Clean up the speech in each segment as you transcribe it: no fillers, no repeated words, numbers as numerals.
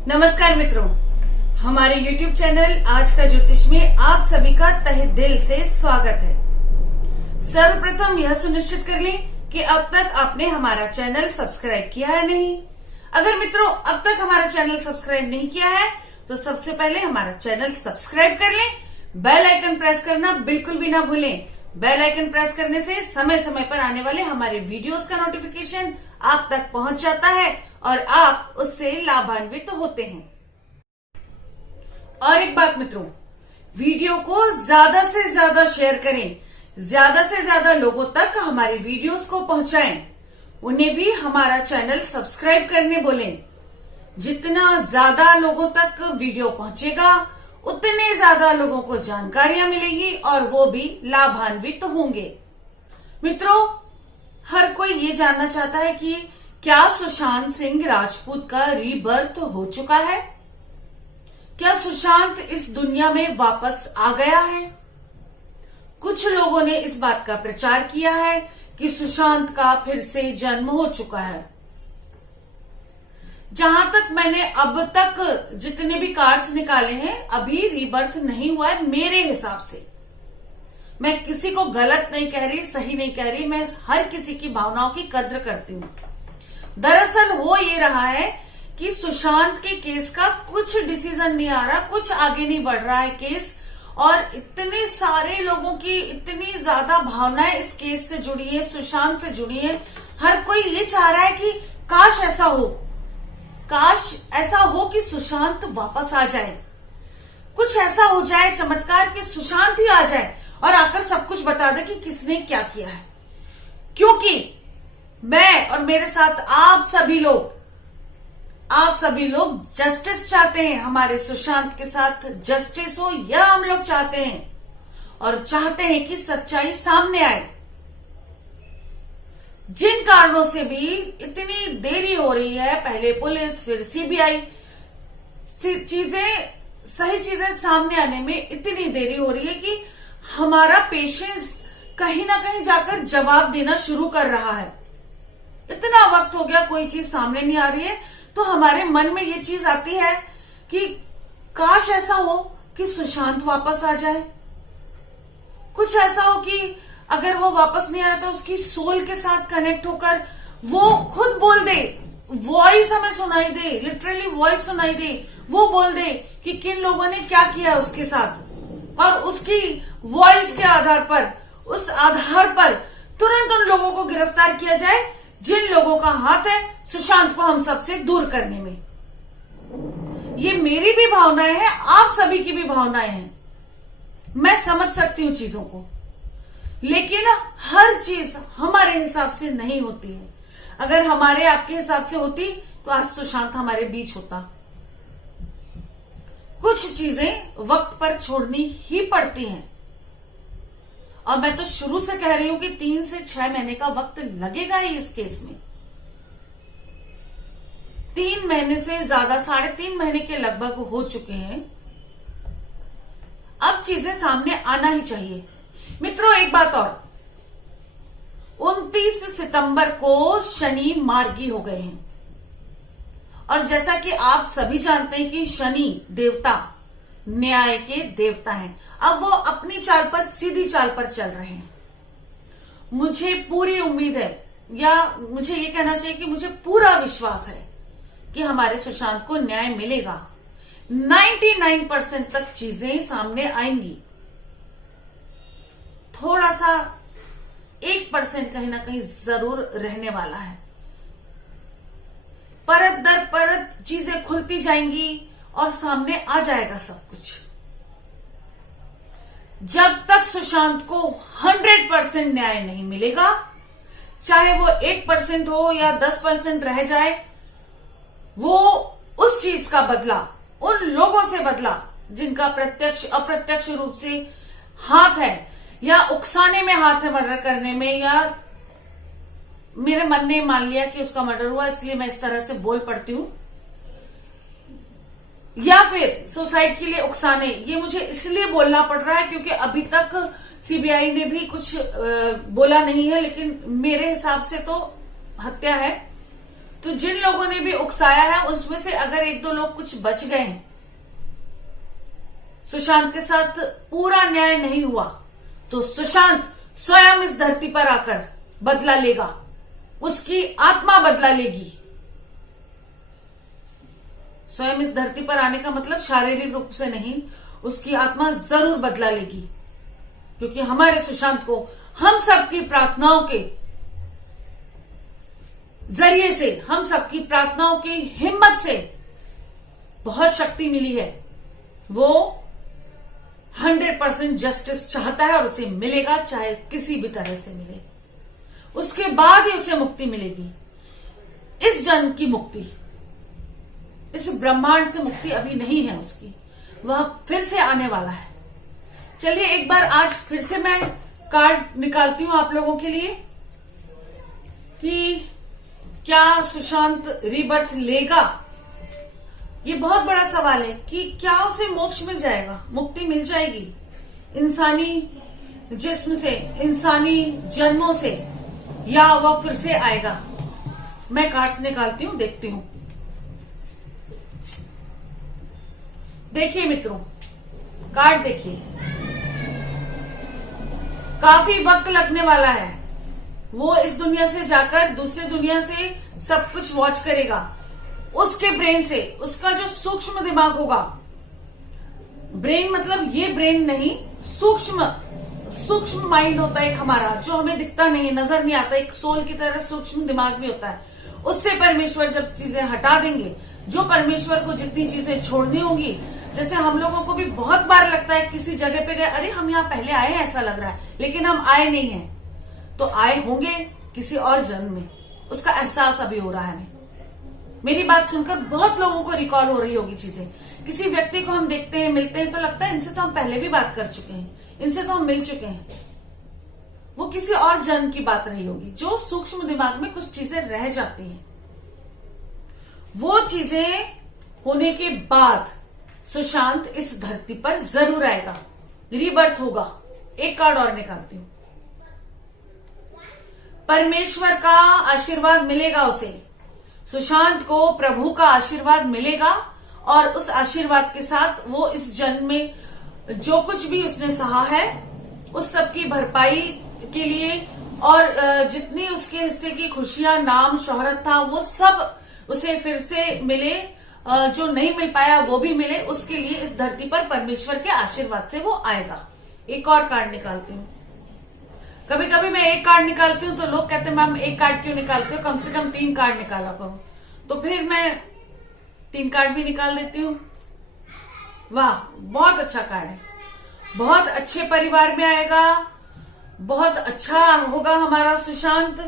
नमस्कार मित्रों, हमारे YouTube चैनल आज का ज्योतिष में आप सभी का तहे दिल से स्वागत है। सर्वप्रथम यह सुनिश्चित कर लें कि अब तक आपने हमारा चैनल सब्सक्राइब किया है नहीं। अगर मित्रों अब तक हमारा चैनल सब्सक्राइब नहीं किया है तो सबसे पहले हमारा चैनल सब्सक्राइब कर लें, बेल आइकन प्रेस करना बिल्कुल भी ना भूलें। बेल आइकन प्रेस करने से समय समय पर आने वाले हमारे वीडियोस का नोटिफिकेशन आप तक पहुंच जाता है और आप उससे लाभान्वित होते हैं। और एक बात मित्रों, वीडियो को ज्यादा से ज्यादा शेयर करें, ज्यादा से ज्यादा लोगों तक हमारी वीडियोस को पहुंचाएं, उन्हें भी हमारा चैनल सब्सक्राइब करने बोलें। जितना ज्यादा लोगों तक वीडियो पहुंचेगा उतने ज्यादा लोगों को जानकारियां मिलेगी और वो भी लाभान्वित होंगे। मित्रों, हर कोई ये जानना चाहता है कि क्या सुशांत सिंह राजपूत का रीबर्थ हो चुका है? क्या सुशांत इस दुनिया में वापस आ गया है? कुछ लोगों ने इस बात का प्रचार किया है कि सुशांत का फिर से जन्म हो चुका है। जहां तक मैंने अब तक जितने भी कार्ड्स निकाले हैं, अभी रीबर्थ नहीं हुआ है मेरे हिसाब से। मैं किसी को गलत नहीं कह रही, सही नहीं कह रही, मैं हर किसी की भावनाओं की कद्र करती हूँ। दरअसल हो ये रहा है कि सुशांत के केस का कुछ डिसीजन नहीं आ रहा, कुछ आगे नहीं बढ़ रहा है केस, और इतने सारे लोगों की इतनी ज्यादा भावनाएं इस केस से जुड़ी है, सुशांत से जुड़ी है। हर कोई ये चाह रहा है कि काश ऐसा हो, काश ऐसा हो कि सुशांत वापस आ जाए, कुछ ऐसा हो जाए चमत्कार कि सुशांत ही आ जाए और आकर सब कुछ बता दे कि किसने क्या किया है। क्योंकि मैं और मेरे साथ आप सभी लोग जस्टिस चाहते हैं, हमारे सुशांत के साथ जस्टिस हो, यह हम लोग चाहते हैं और चाहते हैं कि सच्चाई सामने आए। जिन कारणों से भी इतनी देरी हो रही है, पहले पुलिस फिर सीबीआई, सही चीजें सामने आने में इतनी देरी हो रही है कि हमारा पेशेंस कहीं ना कहीं जाकर जवाब देना शुरू कर रहा है। इतना वक्त हो गया, कोई चीज सामने नहीं आ रही है, तो हमारे मन में ये चीज आती है कि काश ऐसा हो कि सुशांत वापस आ जाए, कुछ ऐसा हो कि अगर वो वापस नहीं आया तो उसकी सोल के साथ कनेक्ट होकर वो खुद बोल दे, वॉइस हमें सुनाई दे, लिटरली वॉइस सुनाई दे, वो बोल दे कि किन लोगों ने क्या किया उसके साथ, और उसकी वॉइस के आधार पर, उस आधार पर तुरंत उन लोगों को गिरफ्तार किया जाए जिन लोगों का हाथ है सुशांत को हम सबसे दूर करने में। ये मेरी भी भावनाएं हैं, आप सभी की भी भावनाएं हैं, मैं समझ सकती हूं चीजों को, लेकिन हर चीज हमारे हिसाब से नहीं होती है। अगर हमारे आपके हिसाब से होती तो आज सुशांत हमारे बीच होता। कुछ चीजें वक्त पर छोड़नी ही पड़ती हैं, और मैं तो शुरू से कह रही हूं कि 3 से 6 महीने का वक्त लगेगा ही इस केस में। 3 महीने से ज्यादा, 3.5 महीने के लगभग हो चुके हैं। अब चीजें सामने आना ही चाहिए। मित्रों, एक बात और, 29 सितंबर को शनि मार्गी हो गए हैं, और जैसा कि आप सभी जानते हैं कि शनि देवता न्याय के देवता हैं। अब वो अपनी चाल पर, सीधी चाल पर चल रहे हैं। मुझे पूरी उम्मीद है, या मुझे ये कहना चाहिए कि मुझे पूरा विश्वास है कि हमारे सुशांत को न्याय मिलेगा। 99% तक चीजें सामने आएंगी। थोड़ा सा 1% कहीं ना कहीं जरूर रहने वाला है। परत दर परत चीजें खुलती जाएंगी और सामने आ जाएगा सब कुछ। जब तक सुशांत को 100% न्याय नहीं मिलेगा, चाहे वो 1% हो या 10% रह जाए, वो उस चीज का बदला उन लोगों से बदला जिनका प्रत्यक्ष अप्रत्यक्ष रूप से हाथ है, या उकसाने में हाथ है मर्डर करने में, या मेरे मन ने मान लिया कि उसका मर्डर हुआ इसलिए मैं इस तरह से बोल पड़ती हूं, या फिर सुसाइड के लिए उकसाने, ये मुझे इसलिए बोलना पड़ रहा है क्योंकि अभी तक सीबीआई ने भी कुछ बोला नहीं है, लेकिन मेरे हिसाब से तो हत्या है। तो जिन लोगों ने भी उकसाया है उसमें से अगर एक दो लोग कुछ बच गए हैं, सुशांत के साथ पूरा न्याय नहीं हुआ, तो सुशांत स्वयं इस धरती पर आकर बदला लेगा, उसकी आत्मा बदला लेगी। स्वयं इस धरती पर आने का मतलब शारीरिक रूप से नहीं, उसकी आत्मा जरूर बदला लेगी, क्योंकि हमारे सुशांत को हम सबकी प्रार्थनाओं के जरिए से, हम सबकी प्रार्थनाओं की हिम्मत से बहुत शक्ति मिली है। वो 100% जस्टिस चाहता है और उसे मिलेगा, चाहे किसी भी तरह से मिले। उसके बाद ही उसे मुक्ति मिलेगी। इस जन्म की मुक्ति, इस ब्रह्मांड से मुक्ति अभी नहीं है उसकी, वह फिर से आने वाला है। चलिए एक बार आज फिर से मैं कार्ड निकालती हूं आप लोगों के लिए कि क्या सुशांत रीबर्थ लेगा। ये बहुत बड़ा सवाल है कि क्या उसे मोक्ष मिल जाएगा, मुक्ति मिल जाएगी इंसानी जिस्म से, इंसानी जन्मों से, या वह फिर से आएगा। मैं कार्ड्स निकालती हूं, देखती हूं। देखिए मित्रों, कार्ड देखिए, काफी वक्त लगने वाला है। वो इस दुनिया से जाकर दूसरी दुनिया से सब कुछ वॉच करेगा। उसके ब्रेन से, उसका जो सूक्ष्म दिमाग होगा, ब्रेन मतलब ये ब्रेन नहीं, सूक्ष्म माइंड होता है एक हमारा, जो हमें दिखता नहीं, नजर नहीं आता, एक सोल की तरह सूक्ष्म दिमाग भी होता है। उससे परमेश्वर जब चीजें हटा देंगे, जो परमेश्वर को जितनी चीजें छोड़नी होंगी, जैसे हम लोगों को भी बहुत बार लगता है किसी जगह पे गए, अरे हम यहाँ पहले आए हैं ऐसा लग रहा है, लेकिन हम आए नहीं हैं, तो आए होंगे किसी और जन्म में। उसका एहसास अभी हो रहा है हमें। मेरी बात सुनकर बहुत लोगों को रिकॉल हो रही होगी चीजें। किसी व्यक्ति को हम देखते हैं, मिलते हैं, तो लगता है इनसे तो हम पहले भी बात कर चुके हैं, इनसे तो हम मिल चुके हैं। वो किसी और जन्म की बात रही होगी। जो सूक्ष्म दिमाग में कुछ चीजें रह जाती हैं, वो चीजें होने के बाद सुशांत इस धरती पर जरूर आएगा, रीबर्थ होगा। एक कार्ड और निकालती हूं। परमेश्वर का आशीर्वाद मिलेगा उसे, सुशांत को प्रभु का आशीर्वाद मिलेगा, और उस आशीर्वाद के साथ वो इस जन्म में जो कुछ भी उसने सहा है उस सब की भरपाई के लिए, और जितनी उसके हिस्से की खुशियां, नाम, शोहरत था, वो सब उसे फिर से मिले, जो नहीं मिल पाया वो भी मिले। उसके लिए इस धरती पर परमेश्वर के आशीर्वाद से वो आएगा। एक और कार्ड निकालती हूँ। कभी कभी मैं एक कार्ड निकालती हूँ तो लोग कहते हैं मैम एक कार्ड क्यों निकालते हो, कम से कम 3 कार्ड निकाला करो। तो फिर मैं 3 कार्ड भी निकाल देती हूँ। वाह, बहुत अच्छा कार्ड है। बहुत अच्छे परिवार में आएगा, बहुत अच्छा होगा हमारा सुशांत।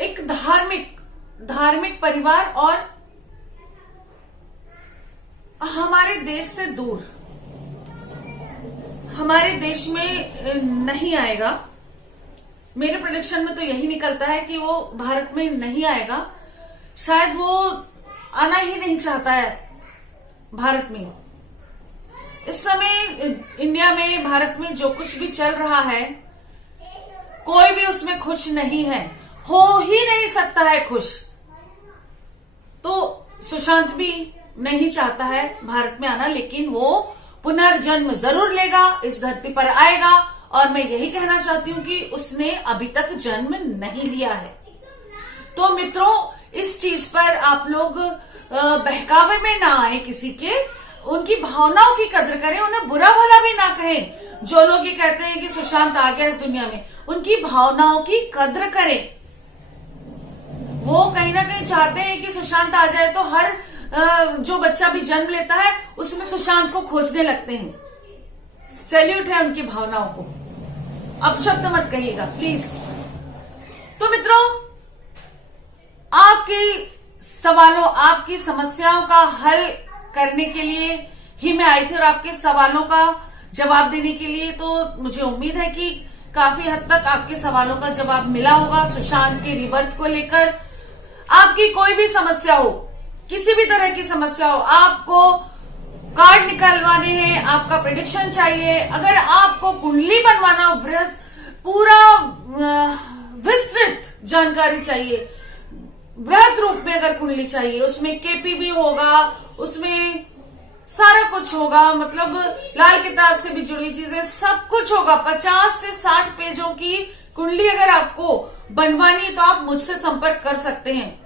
एक धार्मिक परिवार, और हमारे देश से दूर, हमारे देश में नहीं आएगा। मेरे प्रेडिक्शन में तो यही निकलता है कि वो भारत में नहीं आएगा। शायद वो आना ही नहीं चाहता है भारत में। इस समय इंडिया में, भारत में जो कुछ भी चल रहा है, कोई भी उसमें खुश नहीं है, हो ही नहीं सकता है खुश। तो सुशांत भी नहीं चाहता है भारत में आना, लेकिन वो पुनर्जन्म जरूर लेगा, इस धरती पर आएगा। और मैं यही कहना चाहती हूँ कि उसने अभी तक जन्म नहीं लिया है। तो मित्रों, इस चीज पर आप लोग बहकावे में ना आए किसी के, उनकी भावनाओं की कदर करें, उन्हें बुरा भला भी ना कहें। जो लोग ये कहते हैं कि सुशांत आ गया इस दुनिया में, उनकी भावनाओं की कदर करें। वो कहीं ना कहीं चाहते हैं कि सुशांत आ जाए तो हर जो बच्चा भी जन्म लेता है उसमें सुशांत को खोजने लगते हैं। सैल्यूट है उनकी भावनाओं को, अपशब्द मत कहिएगा प्लीज। तो मित्रों, आपके सवालों, आपकी समस्याओं का हल करने के लिए ही मैं आई थी, और आपके सवालों का जवाब देने के लिए। तो मुझे उम्मीद है कि काफी हद तक आपके सवालों का जवाब मिला होगा सुशांत के रिबर्थ को लेकर। आपकी कोई भी समस्या हो, किसी भी तरह की समस्या हो, आपको कार्ड निकलवाने हैं, आपका प्रेडिक्शन चाहिए, अगर आपको कुंडली बनवाना हो, पूरा विस्तृत जानकारी चाहिए, वृहद रूप में अगर कुंडली चाहिए, उसमें केपी भी होगा, उसमें सारा कुछ होगा, मतलब लाल किताब से भी जुड़ी चीजें सब कुछ होगा। 50 से 60 पेजों की कुंडली अगर आपको बनवानी है तो आप मुझसे संपर्क कर सकते हैं।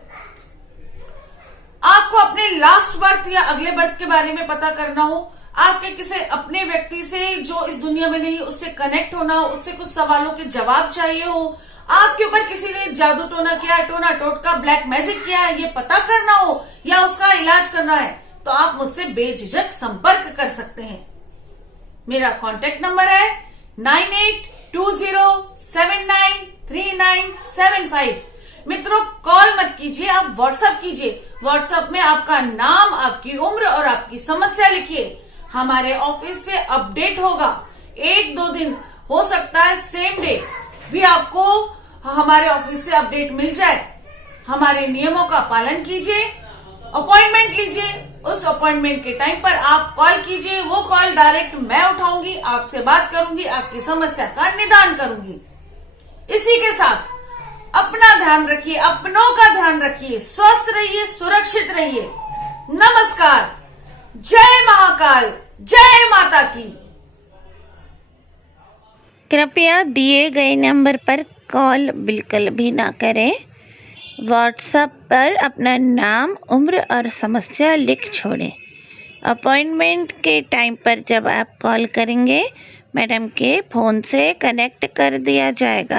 आपको अपने लास्ट बर्थ या अगले बर्थ के बारे में पता करना हो, आपके किसी अपने व्यक्ति से जो इस दुनिया में नहीं उससे कनेक्ट होना हो, उससे कुछ सवालों के जवाब चाहिए हो, आपके ऊपर किसी ने जादू टोना किया है, टोना टोटका ब्लैक मैजिक किया है, ये पता करना हो या उसका इलाज करना है तो आप मुझसे बेझिझक संपर्क कर सकते हैं। मेरा कांटेक्ट नंबर है 9820793975। मित्रों, कॉल मत कीजिए, आप व्हाट्सएप कीजिए। व्हाट्सएप में आपका नाम, आपकी उम्र और आपकी समस्या लिखिए। हमारे ऑफिस से अपडेट होगा। 1-2 दिन हो सकता है, सेम डे भी आपको हमारे ऑफिस से अपडेट मिल जाए। हमारे नियमों का पालन कीजिए, अपॉइंटमेंट लीजिए। उस अपॉइंटमेंट के टाइम पर आप कॉल कीजिए, वो कॉल डायरेक्ट मैं उठाऊंगी, आपसे बात करूंगी, आपकी समस्या का निदान करूंगी। इसी के साथ अपना ध्यान रखिए, अपनों का ध्यान रखिए, स्वस्थ रहिए, सुरक्षित रहिए। नमस्कार। जय महाकाल, जय माता की। कृपया दिए गए नंबर पर कॉल बिल्कुल भी ना करें। व्हाट्सएप पर अपना नाम, उम्र और समस्या लिख छोड़ें। अपॉइंटमेंट के टाइम पर जब आप कॉल करेंगे, मैडम के फ़ोन से कनेक्ट कर दिया जाएगा।